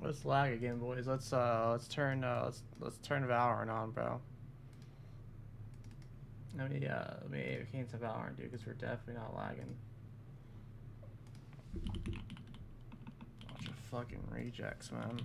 Let's lag again, boys. Let's turn Valorant on, bro. Let me AFK to Valorant, dude, because we're definitely not lagging. Bunch of fucking rejects, man.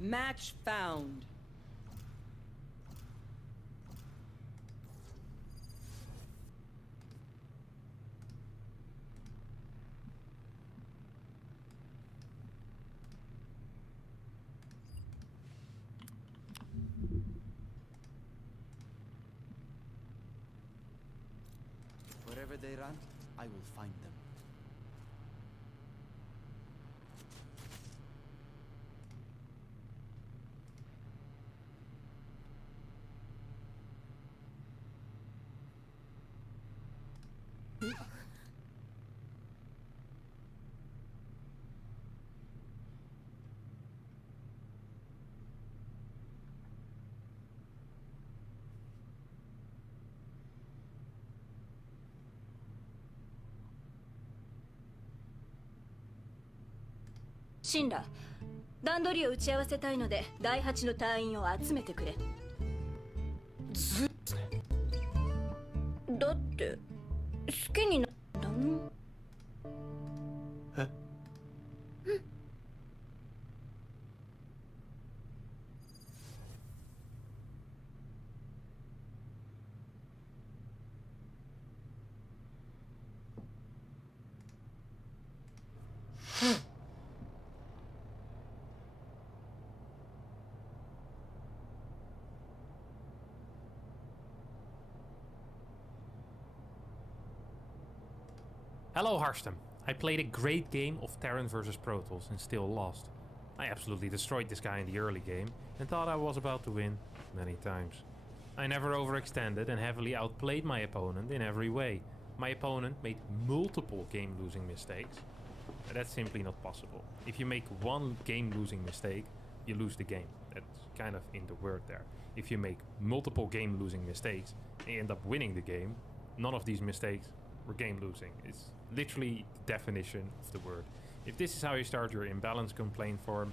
Match found. Wherever they run, I will find them.シンラ、段取りを打ち合わせたいので第8の隊員を集めてくれ。ずっだって好きになったもん。え？Hello Harstem. I played a great game of Terran vs Protoss and still lost. I absolutely destroyed this guy in the early game and thought I was about to win many times. I never overextended and heavily outplayed my opponent in every way. My opponent made multiple game-losing mistakes. That's simply not possible. If you make one game-losing mistake, you lose the game. That's kind of in the word there. If you make multiple game-losing mistakes and you end up winning the game, none of these mistakes were game-losing. It's literally the definition of the word. If this is how you start your imbalance complaint form,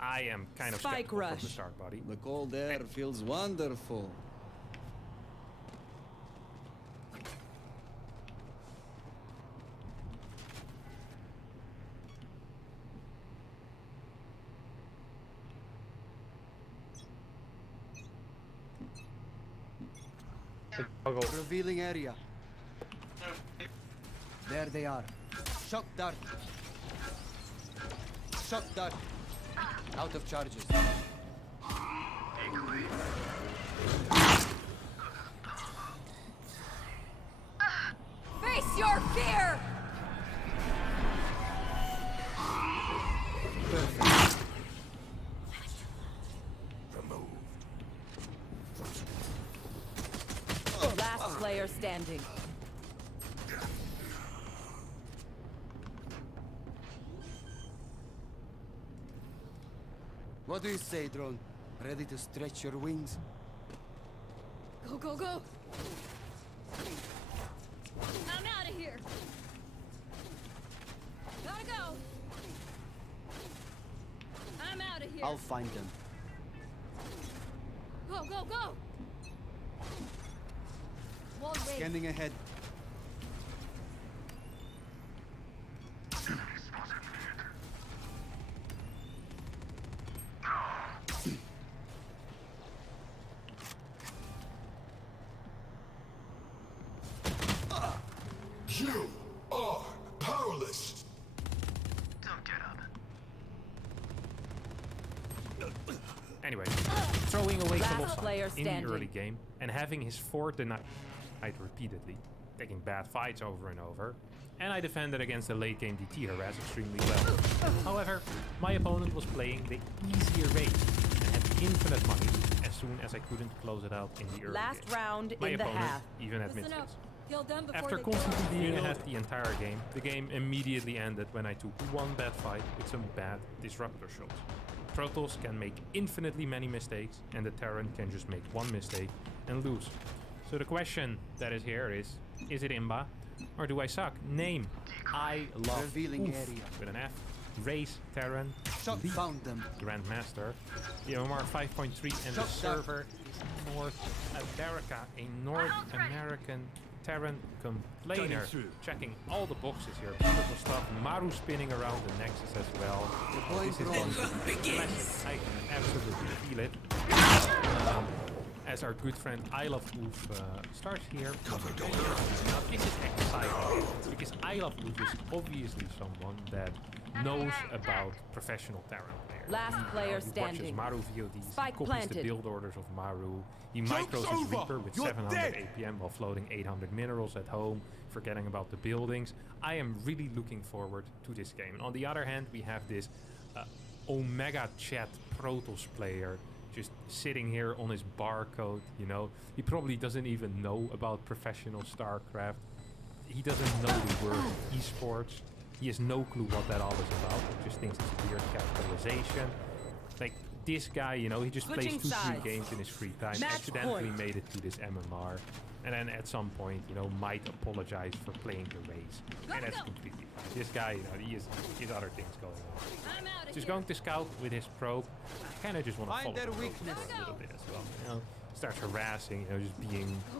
I am kind of skeptical from the start, buddy. The cold air feels wonderful. Revealing area. There they are. Shock dart. Shock dart. Out of charges. Face your fear! Perfect. Last player standing. What do you say, drone? Ready to stretch your wings? Go, go, go! I'm out of here! Gotta go! I'm out of here! I'll find them. Go, go, go! Wall raised. Scanning ahead. throwing away Last Colossal player in the standing. early game and having his fort denied repeatedly, taking bad fights over and over. And I defended against the late game DT harass extremely well. However, my opponent was playing the easier race and had infinite money as soon as I couldn't close it out in the early Last game. round My in the opponent half. even admits Listen up. this. Kill them before After they kill constantly us. being ahead the entire game, the game immediately ended when I took one bad fight with some bad disruptor shots. Protoss can make infinitely many mistakes, and the Terran can just make one mistake and lose. So the question that is here is it Imba or do I suck? Name. I love Revealing Oof area. with an F. Race, Terran, Shot Lead, found them. Grandmaster. The OMR 5.3 and the Shut down. server is North America, a North American Terran complainer. Checking all the boxes here. Beautiful stuff. Maru spinning around the Nexus as well. This is going to be classic. I can absolutely feel it. As our good friend I Love Oof starts here. Now this is exciting because I Love Oof is obviously someone that knows about professional Terran players. Last player He watches standing. Maru VODs, Spike copies planted. the build orders of Maru. He micros his Reaper with 700 APM while floating 800 minerals at home, forgetting about the buildings. I am really looking forward to this game. On the other hand, we have this Omega Chat Protoss player just sitting here on his barcode, you know. He probably doesn't even know about professional StarCraft. He doesn't know the word esports. He has no clue what that all is about. He just thinks it's a weird capitalization. Like, this guy, you know, he just Switching plays 2-3 sides. games in his free time, Match accidentally point. made it to this MMR, and then at some point, you know, might apologize for playing the race. And that's completely fine. This guy, you know, he has other things going on. I'm out of Just here. going to scout with his probe. I kind of just want to Find follow their the probe weakness. for a little bit as well. You know, starts harassing, you know, just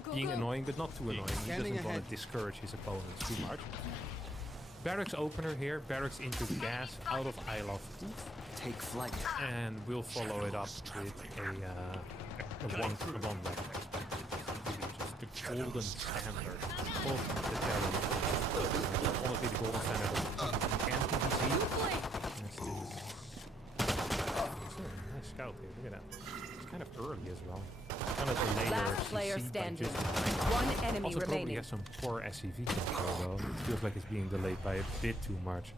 Go, being go. annoying, but not too annoying. He Scanning doesn't want ahead. to discourage his opponents too much. Barracks opener here, barracks into the gas, out of I Love Oof, Take flight. and we'll follow it up with a one weapon expected. Just the golden standard of the Terran. Honestly, the golden standard of NPVC. Let's do this. Nice scout here, look at that. It's kind of early as well. Kind of a later Last player CC by standing. just One enemy also probably remaining. has some poor SCV control though. It feels like it's being delayed by a bit too much.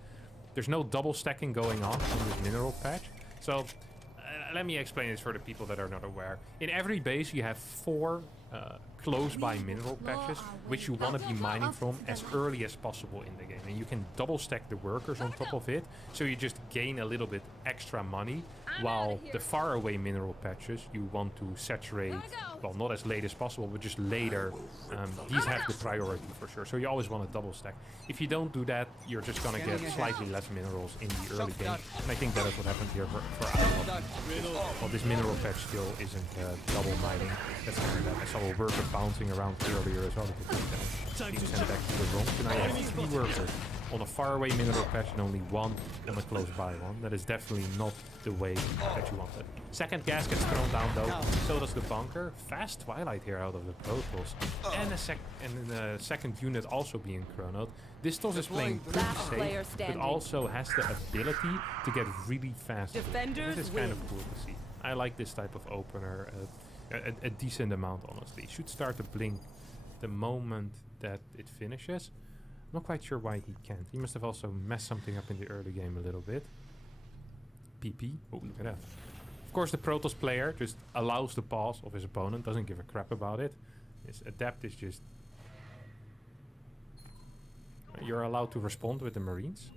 There's no double stacking going on this mineral patch. So let me explain this for the people that are not aware. In every base you have 4 close by mineral patches which you want to be mining from as early as possible in the game. And you can double stack the workers on top of it, so you just gain a little bit extra money, while the far away mineral patches you want to saturate, well, not as late as possible, but just later. These have the priority for sure, so you always want to double stack. If you don't do that, you're just gonna get slightly less minerals in the early game, and I think that is what happened here for Iron. Well, this mineral patch still isn't double mining. That's something that I saw a worker bouncing around earlier as well. Being sent back to the room. So now you have 3 workers on a faraway mineral patch and only 1 on a close by one. That is definitely not the way that you want it. Second gas gets thrown down though, so does the bunker. Fast Twilight here out of the Protoss. And the second unit also being chronoed. This toss is playing pretty Last player safe, but standing. also has the ability to get really fast. Defenders This is kind win. of cool to see. I like this type of opener a decent amount, honestly. Should start to blink the moment that it finishes. I'm not quite sure why he can't. He must have also messed something up in the early game a little bit. PP. Oh, look at that. Of course, the Protoss player just allows the pause of his opponent, doesn't give a crap about it. His adept is just... You're allowed to respond with the Marines.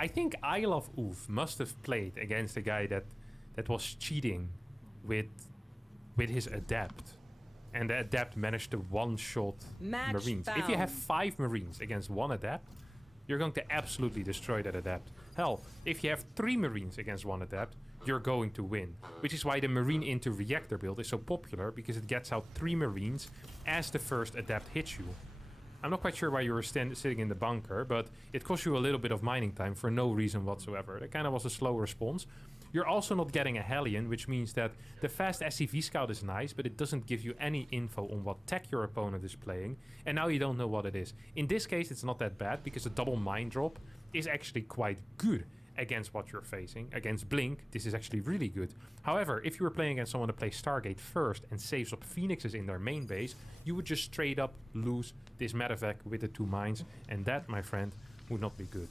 I think I Love Oof must have played against a guy that was cheating with his adept, and the adept managed to one-shot Match Marines. If you have found. 5 Marines against 1 adept, you're going to absolutely destroy that adept. Hell, if you have 3 Marines against 1 adept, you're going to win. Which is why the Marine into Reactor build is so popular, because it gets out 3 Marines as the first adept hits you. I'm not quite sure why you were sitting in the bunker, but it cost you a little bit of mining time for no reason whatsoever. That kind of was a slow response. You're also not getting a Hellion, which means that the fast SCV scout is nice, but it doesn't give you any info on what tech your opponent is playing, and now you don't know what it is. In this case, it's not that bad, because a double mine drop is actually quite good against what you're facing. Against Blink, this is actually really good. However, if you were playing against someone that plays Stargate first and saves up Phoenixes in their main base, you would just straight up lose this medevac with the 2 mines, and that, my friend, would not be good.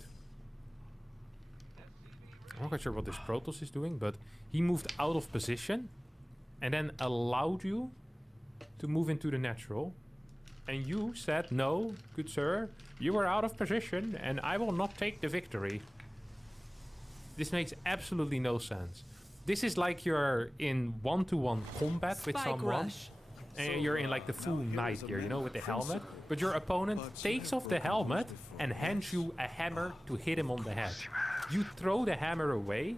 I'm not quite sure what this Protoss is doing, but he moved out of position and then allowed you to move into the natural. And you said, no, good sir, you were out of position and I will not take the victory. This makes absolutely no sense. This is like you're in one-to-one combat with someone. And you're in like the full knight gear, you know, with the helmet. But your opponent takes off the helmet and hands you a hammer to hit him on the head. You throw the hammer away,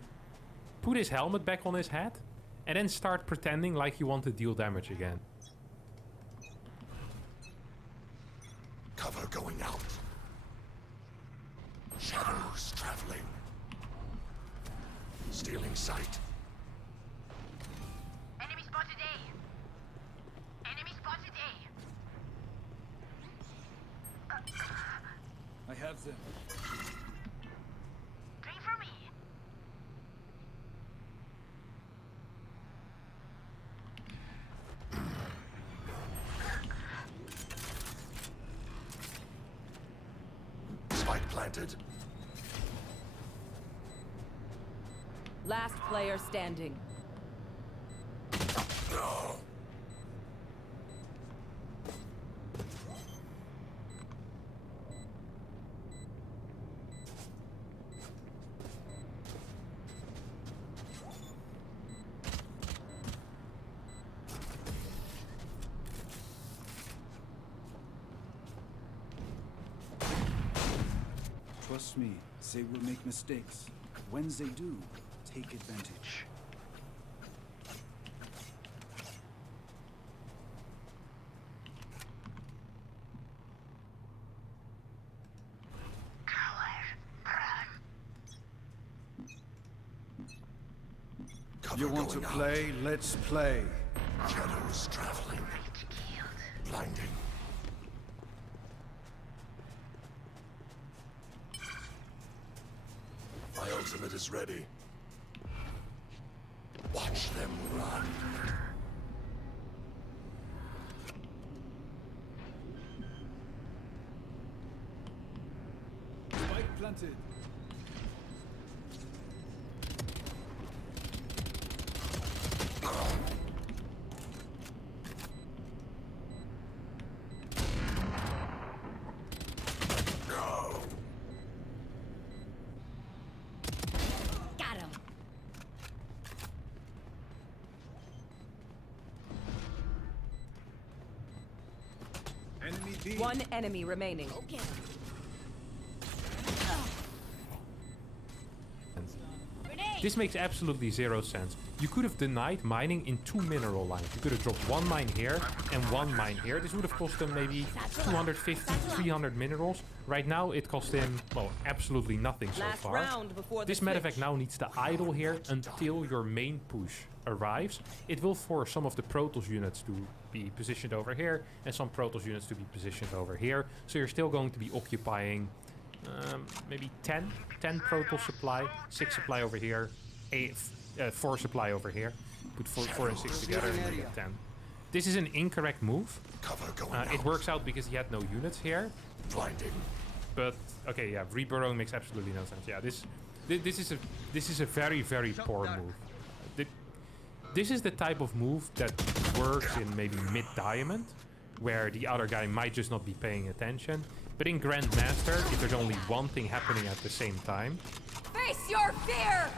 put his helmet back on his head, and then start pretending like you want to deal damage again. Cover going out. Shadows traveling. Stealing sight. Enemy spotted A. Enemy spotted A. I have them. Three for me. Spike planted. Last player standing. No. Trust me, they will make mistakes. When they do, take advantage. Cover You want to going out. play? Let's play. Shadows traveling. Blinding. My ultimate is ready. Watch them run. Spike planted. No. Got him. Enemy B. One enemy remaining. Okay. Grenade. This makes absolutely zero sense. You could have denied mining in 2 mineral lines. You could have dropped 1 mine here and 1 mine here. This would have cost them maybe 250, 300 minerals. Right now it cost him, well, absolutely nothing so Last far. round before the This switch. medevac now needs to idle here until your main push arrives. It will force some of the Protoss units to be positioned over here and some Protoss units to be positioned over here. So you're still going to be occupying maybe 10 Protoss supply, 6 supply over here, 4 supply over here. Put 4 and 6 together and you get 10. This is an incorrect move. Cover going out. It works out because he had no units here. Blinding. But okay, yeah, reburrowing makes absolutely no sense. Yeah, this is a very, very poor move. This is the type of move that works in maybe mid-diamond, where the other guy might just not be paying attention. But in Grandmaster, if there's only one thing happening at the same time, Face your fear.